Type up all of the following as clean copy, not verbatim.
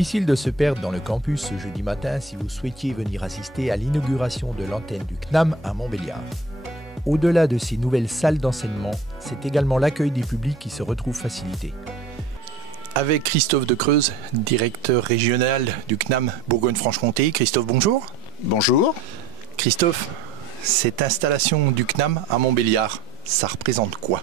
Difficile de se perdre dans le campus ce jeudi matin si vous souhaitiez venir assister à l'inauguration de l'antenne du CNAM à Montbéliard. Au-delà de ces nouvelles salles d'enseignement, c'est également l'accueil des publics qui se retrouve facilité. Avec Christophe de Creuse, directeur régional du CNAM Bourgogne-Franche-Comté. Christophe, bonjour. Bonjour. Christophe, cette installation du CNAM à Montbéliard, ça représente quoi?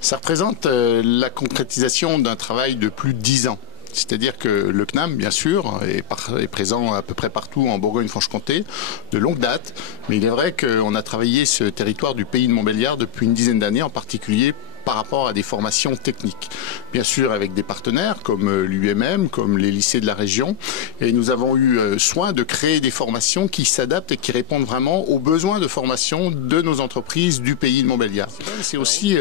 Ça représente la concrétisation d'un travail de plus de 10 ans. C'est-à-dire que le CNAM, bien sûr, est présent à peu près partout en Bourgogne-Franche-Comté, de longue date. Mais il est vrai qu'on a travaillé ce territoire du pays de Montbéliard depuis une dizaine d'années, en particulier par rapport à des formations techniques. Bien sûr avec des partenaires comme l'UMM, comme les lycées de la région. Et nous avons eu soin de créer des formations qui s'adaptent et qui répondent vraiment aux besoins de formation de nos entreprises du pays de Montbéliard. C'est aussi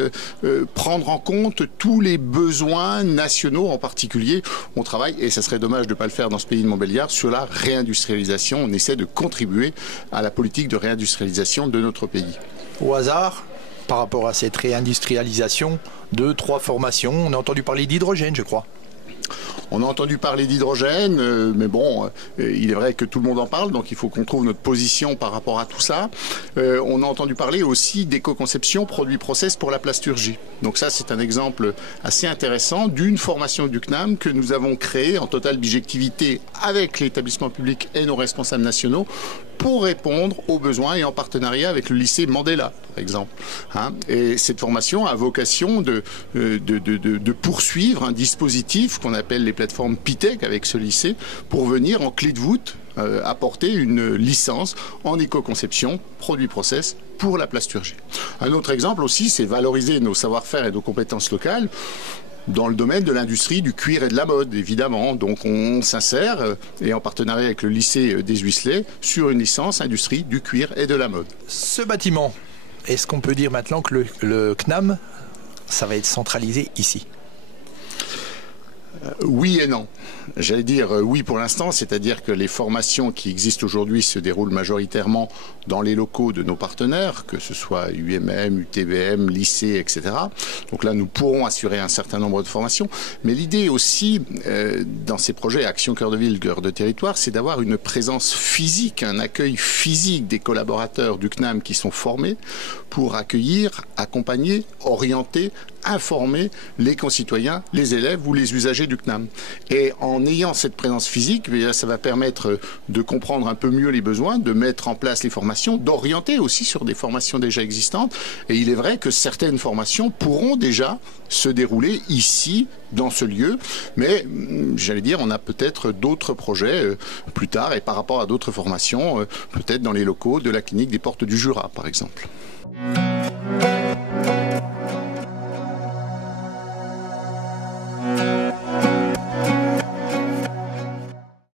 prendre en compte tous les besoins nationaux en particulier. On travaille, et ça serait dommage de ne pas le faire dans ce pays de Montbéliard, sur la réindustrialisation. On essaie de contribuer à la politique de réindustrialisation de notre pays. Au hasard, par rapport à cette réindustrialisation, 2-3 formations, on a entendu parler d'hydrogène, je crois. On a entendu parler d'hydrogène, mais bon, il est vrai que tout le monde en parle, donc il faut qu'on trouve notre position par rapport à tout ça. On a entendu parler aussi d'éco-conception, produits-process pour la plasturgie. Donc ça, c'est un exemple assez intéressant d'une formation du CNAM que nous avons créée en totale bijectivité avec l'établissement public et nos responsables nationaux pour répondre aux besoins et en partenariat avec le lycée Mandela, par exemple. Et cette formation a vocation de poursuivre un dispositif qu'on appelle les plateformes PITEC avec ce lycée pour venir en clé de voûte apporter une licence en éco-conception, produits-process pour la plasturgie. Un autre exemple aussi, c'est valoriser nos savoir-faire et nos compétences locales dans le domaine de l'industrie du cuir et de la mode, évidemment. Donc on s'insère, et en partenariat avec le lycée des Huisselets, sur une licence industrie du cuir et de la mode. Ce bâtiment, est-ce qu'on peut dire maintenant que le CNAM, ça va être centralisé ici? Oui et non. J'allais dire oui pour l'instant, c'est-à-dire que les formations qui existent aujourd'hui se déroulent majoritairement dans les locaux de nos partenaires, que ce soit UMM, UTBM, lycée, etc. Donc là, nous pourrons assurer un certain nombre de formations. Mais l'idée aussi, dans ces projets Action Cœur de Ville, Cœur de Territoire, c'est d'avoir une présence physique, un accueil physique des collaborateurs du CNAM qui sont formés pour accueillir, accompagner, orienter, informer les concitoyens, les élèves ou les usagers du CNAM. Et en ayant cette présence physique, ça va permettre de comprendre un peu mieux les besoins, de mettre en place les formations, d'orienter aussi sur des formations déjà existantes. Et il est vrai que certaines formations pourront déjà se dérouler ici, dans ce lieu. Mais, j'allais dire, on a peut-être d'autres projets plus tard et par rapport à d'autres formations, peut-être dans les locaux de la clinique des Portes du Jura, par exemple.